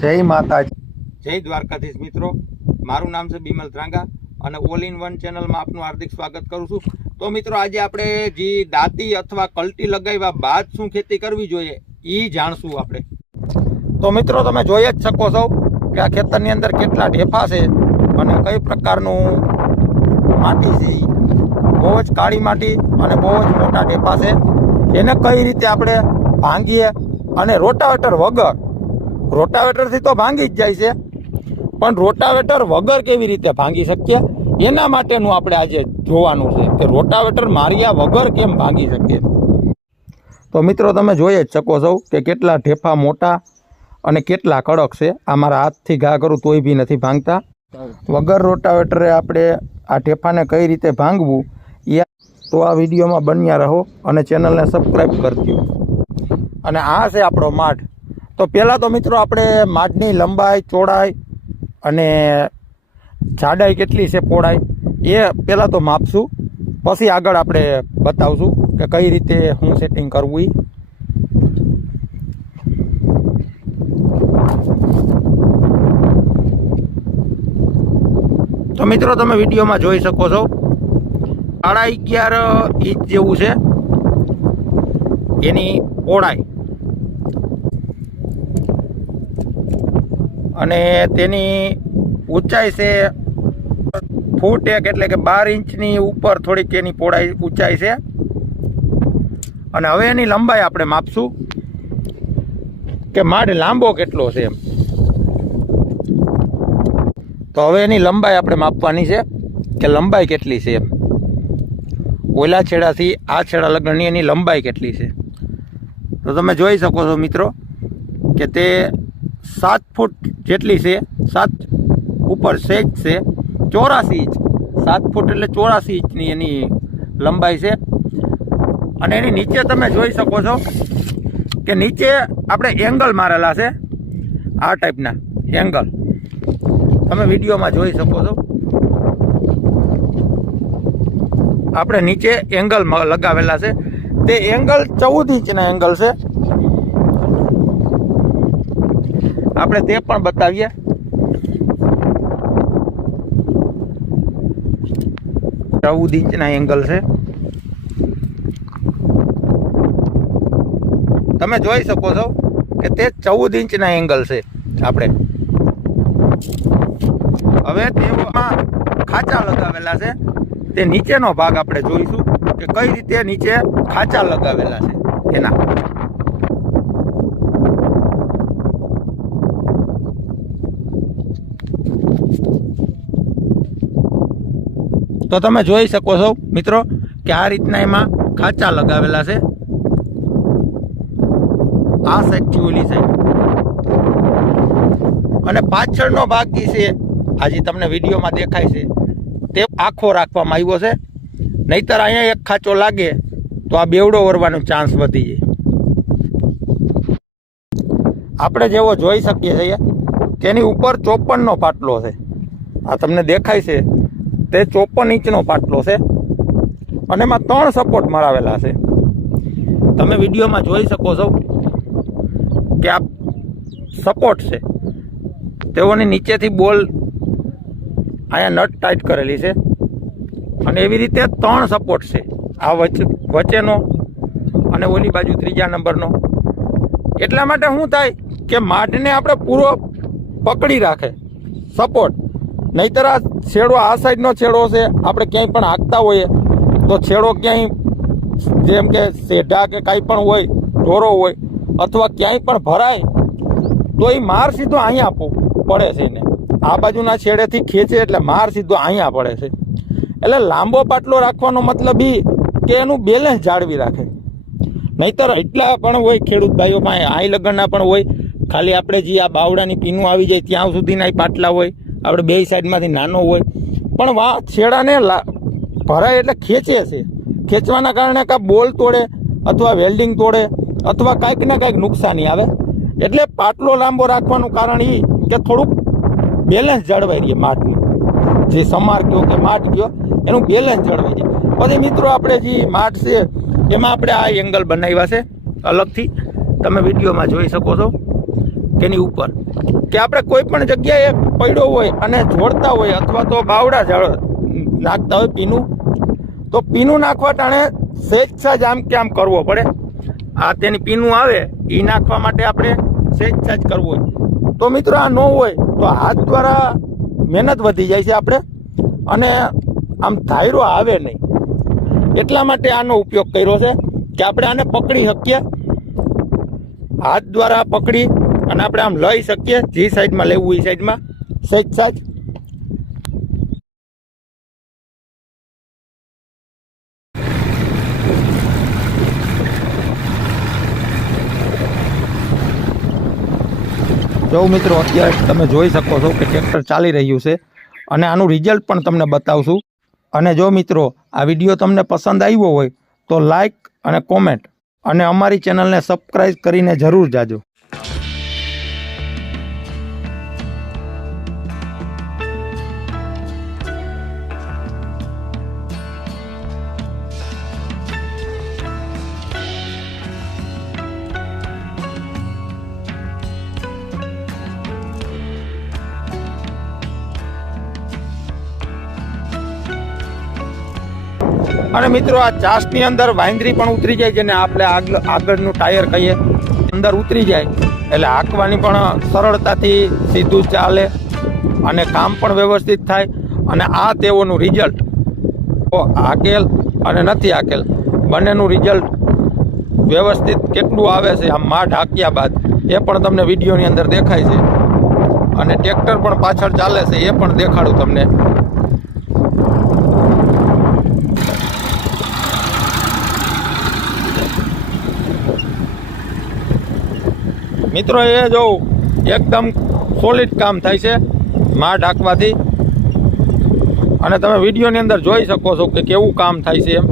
જય માતાજી, જય દ્વારકાધીશ મિત્રો, મારું નામ છે બિમલ ત્રાંગા અને ઓલ ઇન વન ચેનલમાં આપનું હાર્દિક સ્વાગત કરું છું. તો મિત્રો આજે આપણે જે દાંતી અથવા કલટી લગાવ્યા બાદ શું ખેતી કરવી જોઈએ એ જાણશું આપણે. તો મિત્રો તમે જોઈ જ શકો છો કે આ ખેતરની અંદર કેટલા ઢેફા છે અને કઈ પ્રકારનું માટી છે. બહુ જ કાળી માટી અને બહુ જ મોટા ઢેફા છે. એને કઈ રીતે આપણે ભાંગીએ અને રોટાવેટર વગર, રોટાવેટરથી તો ભાંગી જ જાય છે પણ રોટાવેટર વગર કેવી રીતે ભાંગી શકીએ એના માટેનું આપણે આજે જોવાનું છે કે રોટાવેટર માર્યા વગર કેમ ભાંગી શકીએ. તો મિત્રો તમે જોઈ જ શકો છો કે કેટલા ઢેફા મોટા અને કેટલા કડક છે. આ મારા હાથથી ઘા કરું તોય બી નથી ભાંગતા. વગર રોટાવેટરે આપણે આ ઢેફાને કઈ રીતે ભાંગવું એ તો આ વિડીયોમાં બન્યા રહો અને ચેનલને સબસ્ક્રાઈબ કરી દો. અને આ છે આપણો માઠ. તો પહેલાં તો મિત્રો આપણે માઠની લંબાઈ, ચોડાઈ અને જાડાઈ કેટલી છે, પહોળાઈ એ પહેલાં તો માપશું, પછી આગળ આપણે બતાવશું કે કઈ રીતે શું સેટિંગ કરવું એ. તો મિત્રો તમે વિડીયોમાં જોઈ શકો છો 11.5 ઇંચ જેવું છે એની પહોળાઈ અને તેની ઊંચાઈ છે ફૂટ 1 એટલે કે 12 ઇંચની ઉપર થોડીક એની પહોળાઈ ઊંચાઈ છે. અને હવે એની લંબાઈ આપણે માપશું કે માડ લાંબો કેટલો છે એમ. તો હવે એની લંબાઈ આપણે માપવાની છે કે લંબાઈ કેટલી છે એમ. ઓલા છેડાથી આ છેડા લગણની એની લંબાઈ કેટલી છે. તો તમે જોઈ શકો છો મિત્રો કે તે 7 ફૂટ જેટલી છે. 7 ઉપર સેજ છે 84 ઇંચ. 7 ફૂટ એટલે 84 ઇંચની એની લંબાઈ છે. અને એની નીચે તમે જોઈ શકો છો કે નીચે આપણે એંગલ મારેલા છે, આ ટાઈપના એંગલ તમે વિડીયોમાં જોઈ શકો છો. આપણે નીચે એંગલ લગાવેલા છે. તે એંગલ 14 ઇંચના એંગલ છે. આપણે તે પણ બતાવીએ. ચૌદ ઇંચના એંગલ છે. તમે જોઈ શકો છો કે તે 14 ઇંચના એંગલ છે. આપણે હવે તેમાં ખાંચા લગાવેલા છે. તે નીચેનો ભાગ આપણે જોઈશું કે કઈ રીતે નીચે ખાંચા લગાવેલા છે એના. તો તમે જોઈ શકો છો મિત્રો કે આ રીતના એમાં ખાંચા લગાવેલા છે. આ સાઈડથી ઓલી સાઈડ. અને પાછળનો ભાગ જે છે આજે તમને વિડીયોમાં દેખાય છે તે આખો રાખવામાં આવ્યો છે. નહીતર અહીંયા એક ખાંચો લાગે તો આ બેવડો વરવાનો ચાન્સ વધી જાય. આપણે જેવો જોઈ શકીએ છીએ તેની ઉપર 54નો પાટલો છે. આ તમને દેખાય છે તે 54 ઇંચનો પાટલો છે અને એમાં 3 સપોર્ટ મરાવેલા છે. તમે વિડીયોમાં જોઈ શકો છો કે આ સપોર્ટ છે. તેઓની નીચેથી બોલ અહીંયા નટ ટાઈટ કરેલી છે અને એવી રીતે 3 સપોર્ટ છે. આ વચ્ચેનો અને ઓલી બાજુ 3જા નંબરનો. એટલા માટે શું થાય કે માઠને આપણે પૂરો પકડી રાખે સપોર્ટ. નહીતર આ છેડો, આ સાઈડનો છેડો છે, આપણે ક્યાંય પણ હાંકતા હોઈએ તો છેડો ક્યાંય જેમ કે શેઢા કે કાંઈ પણ હોય, ઢોરો હોય અથવા ક્યાંય પણ ભરાય તો એ માર સીધો અહીંયા પડે છે એને. આ બાજુના છેડેથી ખેંચે એટલે માર સીધો અહીંયા પડે છે. એટલે લાંબો પાટલો રાખવાનો મતલબ એ કે એનું બેલેન્સ જાળવી રાખે. નહીતર એટલા પણ હોય ખેડૂત ભાઈઓ પાસે, આઈ લગનના પણ હોય, ખાલી આપણે જે આ બાવડાની પીનું આવી જાય ત્યાં સુધીના પાટલા હોય, આપણે બે સાઈડમાંથી નાનો હોય પણ છેડાને ભરાય એટલે ખેંચે છે. ખેંચવાના કારણે કાં બોલ તોડે અથવા વેલ્ડિંગ તોડે અથવા કાંઈક ને કાંઈક નુકસાની આવે. એટલે પાટલો લાંબો રાખવાનું કારણ એ કે થોડુંક બેલેન્સ જળવાઈ રહે માઠનું. જે સમાર કયો કે માઠ કયો એનું બેલેન્સ જળવાઈ રહે. પછી મિત્રો આપણે જે માઠ છે એમાં આપણે આ એંગલ બનાવ્યા છે અલગથી, તમે વિડીયોમાં જોઈ શકો છો. કે એની ઉપર કે આપણે કોઈ પણ જગ્યાએ પડ્યો હોય અને જોડતા હોય અથવા તો બાવડા નાખતા હોય પીનું, તો પીનું નાખવા ટાણે સ્વેચ્છા જ આમ કે આમ કરવો પડે. આ તેની પીનું આવે એ નાખવા માટે આપણે સ્વેચ્છા જ કરવું હોય. તો મિત્રો આ ન હોય તો હાથ દ્વારા મહેનત વધી જાય છે આપણે, અને આમ ધાયરો આવે નહીં. એટલા માટે આનો ઉપયોગ કર્યો છે કે આપણે આને પકડી શકીએ, હાથ દ્વારા પકડી અને આપણે આમ લઈ શકીએ, જે સાઈડમાં લેવું એ સાઈડમાં સ્વેચ્છા જ. જો મિત્રો અત્યારે તમે જોઈ શકો છો કે ટ્રેક્ટર ચાલી રહ્યું છે અને આનું રિઝલ્ટ પણ તમને બતાવશું. અને જો મિત્રો આ વિડીયો તમને પસંદ આવ્યો હોય તો લાઈક અને કોમેન્ટ અને અમારી ચેનલને સબસ્ક્રાઈબ કરીને જરૂર જાજો. અને મિત્રો આ ચાસની અંદર વાંદરી પણ ઉતરી જાય, જેને આપણે આગળનું ટાયર કહીએ, અંદર ઉતરી જાય એટલે હાંકવાની પણ સરળતાથી સીધું ચાલે અને કામ પણ વ્યવસ્થિત થાય. અને આ તેઓનું રિઝલ્ટ હાકેલ અને નથી હાકેલ બંનેનું રિઝલ્ટ વ્યવસ્થિત કેટલું આવે છે આ માઠ હાંક્યા બાદ એ પણ તમને વિડીયોની અંદર દેખાય છે. અને ટ્રેક્ટર પણ પાછળ ચાલે છે એ પણ દેખાડું તમને. મિત્રો એ જો એકદમ સોલિડ કામ થાય છે માઠ હાંકવાથી, અને તમે વિડીયોની અંદર જોઈ શકો છો કે કેવું કામ થાય છે એમ.